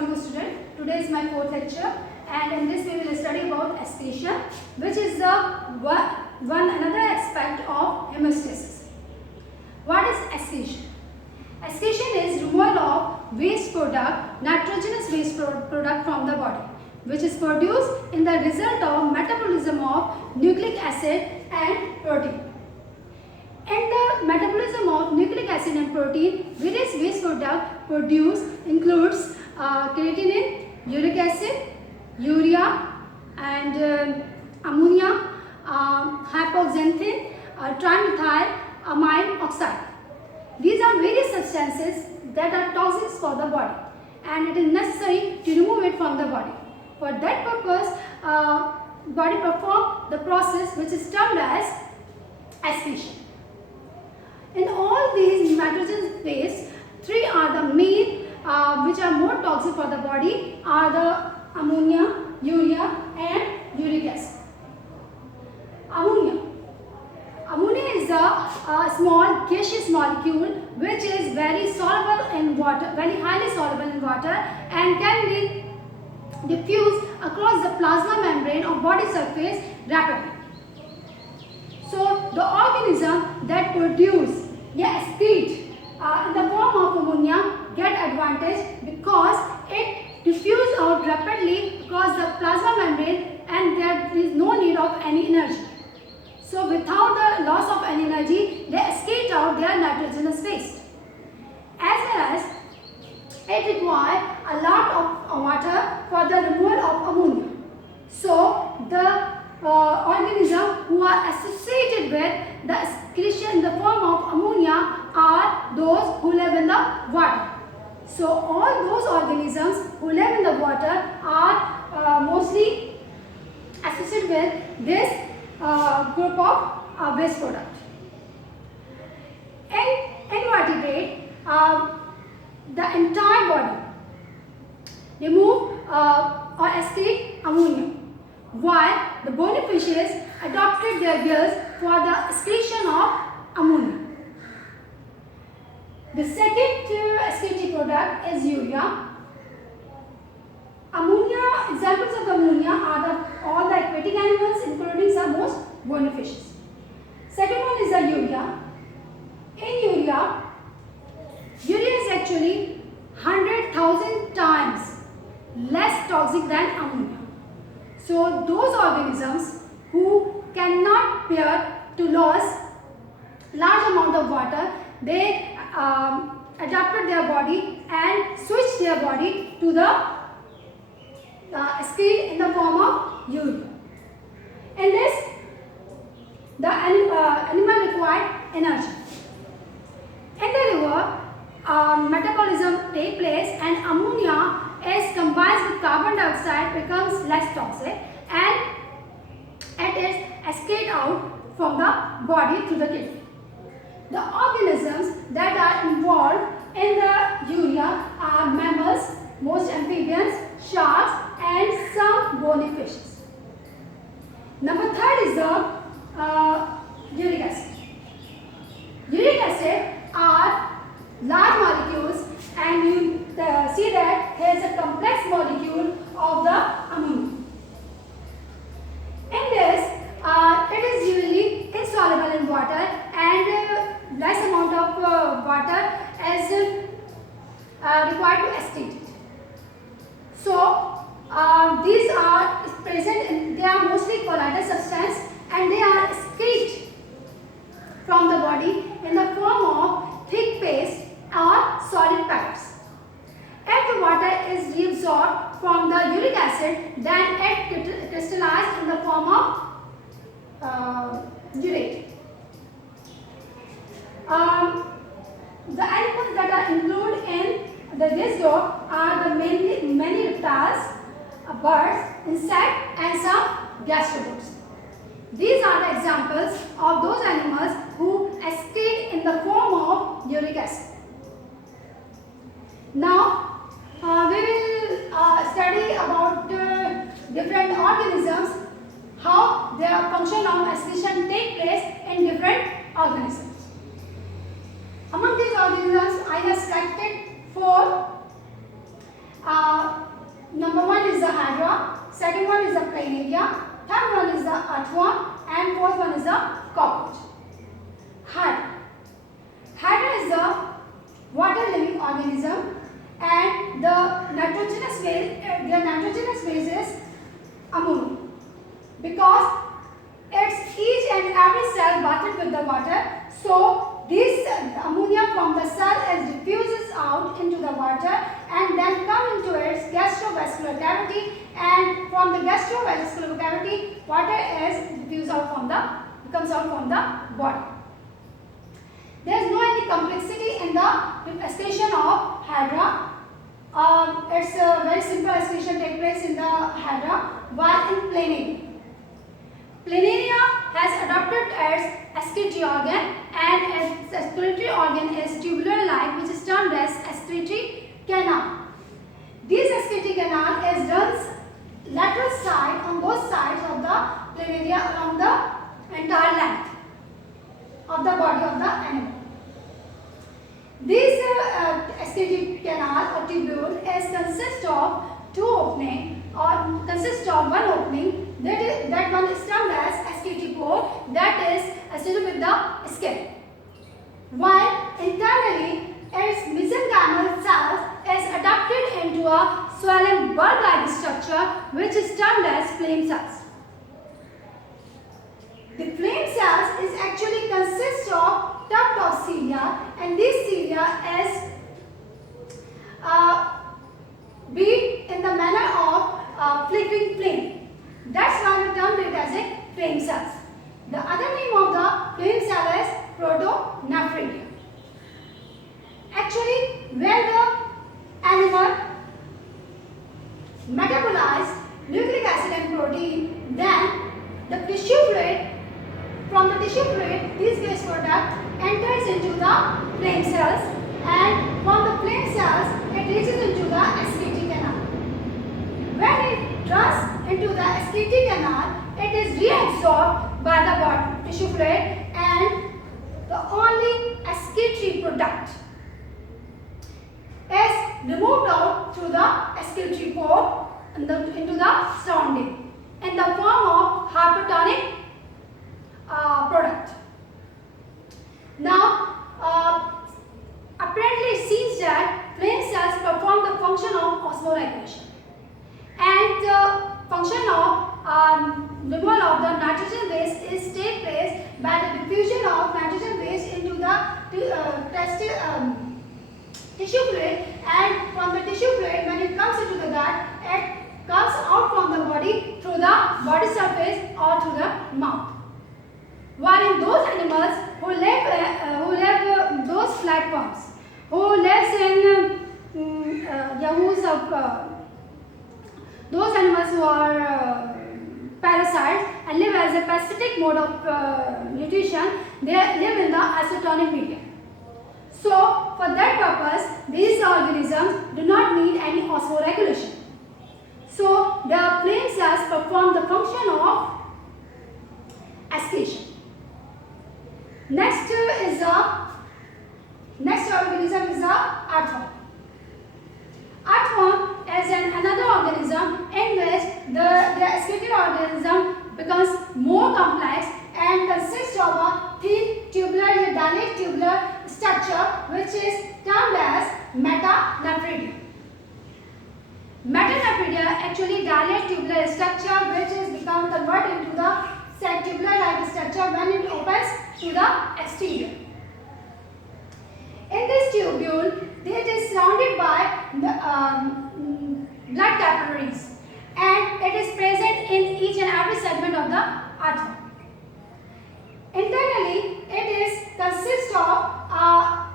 Assalamualaikum student. Today is my fourth lecture and in this we will study about excretion, which is the another aspect of hemostasis. What is excretion? Excretion is removal of waste product, nitrogenous waste product from the body, which is produced in the result of metabolism of nucleic acid and protein. In the metabolism of nucleic acid and protein, various waste product produced includes creatinine, uric acid, urea and ammonia, hypoxanthine, trimethyl amine oxide. These are various substances that are toxic for the body and it is necessary to remove it from the body. For that purpose, body performs the process which is termed as excretion. In all these nitrogen waste, three are the main which are more toxic for the body are the ammonia, urea and uric acid. Ammonia. Ammonia is a small gaseous molecule which is very soluble in water, very highly soluble in water and can be diffused across the plasma membrane of body surface rapidly. So the organism that produce excrete in the form of ammonia get advantage because it diffuses out rapidly across the plasma membrane and there is no need of any energy. So without the loss of any energy, they excrete out their nitrogenous waste. As well as it requires a lot of water for the removal of ammonia. So the organisms who are associated with the excretion in the form of ammonia are those who live in the water. So all those organisms who live in the water are mostly associated with this group of waste product. In invertebrate, the entire body remove or excrete ammonia, while the bony fishes adopted their gills for the excretion of ammonia. The second excretory product is urea. Ammonia, examples of ammonia are all the aquatic animals including some most bony fishes. Second one is the urea. In urea is actually 100,000 times less toxic than ammonia. So those organisms who cannot bear to lose large amount of water, they adapted their body and switched their body to the excrete in the form of urea. In this, the animal required energy. In the river, metabolism takes place and ammonia is combined with carbon dioxide becomes less toxic and it is excreted out from the body through the kidney. The organisms that are involved in the urea are mammals, most amphibians, sharks and some bony fishes. Number third is the uric acid. Uric acid are large molecules and you see that here is a complex molecule of the ammonia. In this, it is usually insoluble in water and less amount of water is required to excrete it. So these are present, they are mostly colloidal substance and they are excreted from the body in the form of thick paste or solid pellets. If the water is reabsorbed from the uric acid, then it crystallizes in the form of urate. The animals that are included in this group are the many reptiles, birds, insects and some gastropods. These are the examples of those animals who excrete in the form of uric acid. Now, we will study about different organisms, how their function of excretion take place in different organisms. Among these organisms, I have selected four So this ammonia from the cell is diffuses out into the water and then come into its gastrovascular cavity, and from the gastrovascular cavity water is diffused out from the comes out from the body. There is no any complexity in the excretion of Hydra. It's a very simple excretion take place in the Hydra, while in Planaria. Planaria has adopted its excretory organ, and its excretory organ is tubular-like, which is termed as excretory canal. This excretory canal is runs lateral side on both sides of the planaria along the entire length of the body of the animal. This excretory canal or tubule consists of two openings, or consists of one opening, that one is termed as excretory pore, that is associated with the skin. While internally its mesenchymal cells is adapted into a swollen bulb-like structure which is termed as flame cells. The flame cells is actually consists of tuft of cilia, and this cilia is be in the manner of flickering flame. That's why we termed it as a flame cells. The other name of the flame cell is protonephridia. Actually, when the animal metabolizes nucleic acid and protein, then the tissue fluid, from the tissue fluid, this waste product enters into the flame cells, and from the flame cells, it reaches into the excretory canal. When it runs into the excretory canal, it is reabsorbed by the body tissue fluid, and the only excretory product is removed out through the excretory pore into the surrounding in the form of hypertonic product. Now, apparently it seems that flame cells perform the function of osmoregulation, and the function of removal of the nitrogen waste is take place by the diffusion of nitrogen waste into the tissue fluid, and from the tissue fluid, when it comes into the gut, it comes out from the body through the body surface or through the mouth. While in those animals who live those flatworms, who lives in those animals who are parasites and live as a parasitic mode of nutrition, they live in the isotonic medium. So, for that purpose, these organisms do not need any osmoregulation. So, the flame cells perform the function of excretion. Next organism is the earthworm. Earthworm is another organism in which the excretory organism becomes more complex and consists of a thin tubular dilate tubular structure which is termed as metanephridia. Metanephridia actually dilate tubular structure which is become converted into the sac tubular like structure when it opens to the exterior. In this tubule, it is surrounded by the blood capillaries, and it is present in each and every segment of the earthworm. Internally, it consists of a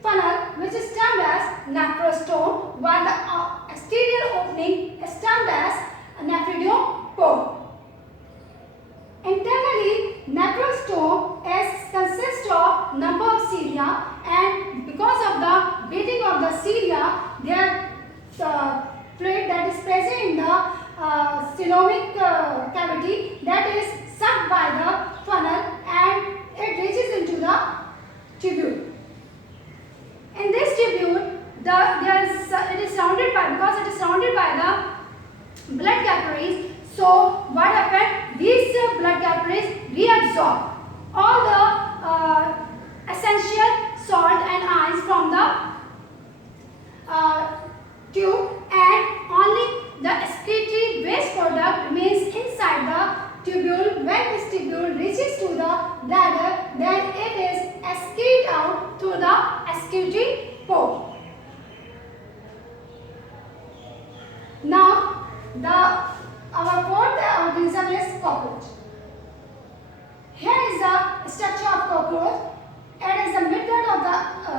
funnel which is termed as nephrostome, while the exterior opening is termed as nephridiopore. Internally, nephrostome consists of number of cilia, and because of the beating of the cilia, there fluid that is present in the coelomic cavity that is sucked by the funnel and it reaches into the tubule. In this tubule, it is surrounded by the blood capillaries. So what happened? These blood capillaries reabsorb all the essential salt and ions from the tube, and only the excretory waste product remains inside the tubule when this tubule reaches to the excretory pore. Now, our fourth organism is cockroach. Here is the structure of cockroach. It is the midgut of the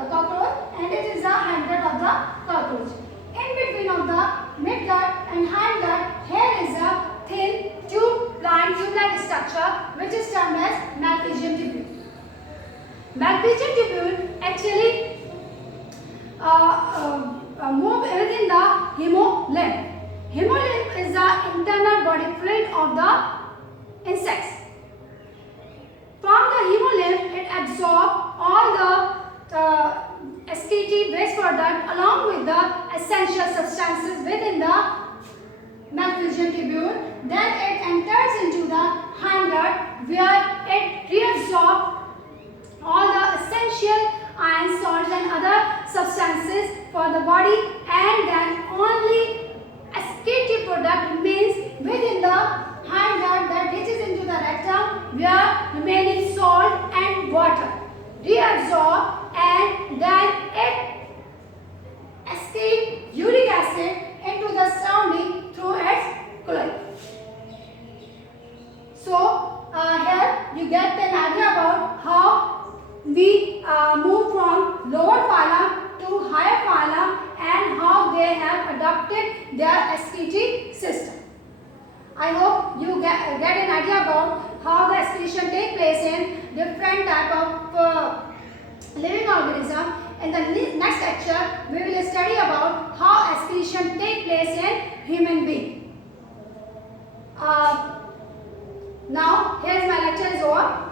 cockroach and it is the hindgut of the cockroach. In between of the midgut and hindgut, here is a thin tube-like structure which is termed as Malpighian tubule. Malpighian tubule actually move within the hemolymph. Hemolymph is the internal body fluid of the insects. From the hemolymph, it absorbs all the excretory waste product along with the essential substances within the Malpighian tubule. Then it enters into the hindgut where it reabsorbs all the essential iron, salts and other substances for the body, and then only excretory product remains within the hindgut that reaches into the rectum where remaining salt and water reabsorb, and then it excretes uric acid into the surrounding through its chloride. So here you get an idea about how we move from lower phylum to higher phylum and how they have adopted their excretory system. I hope you get an idea about how the excretion takes place in different type of living organism. In the next lecture, we will study about how excretion takes place in human being. Now, here is my lecture is over.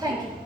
Thank you.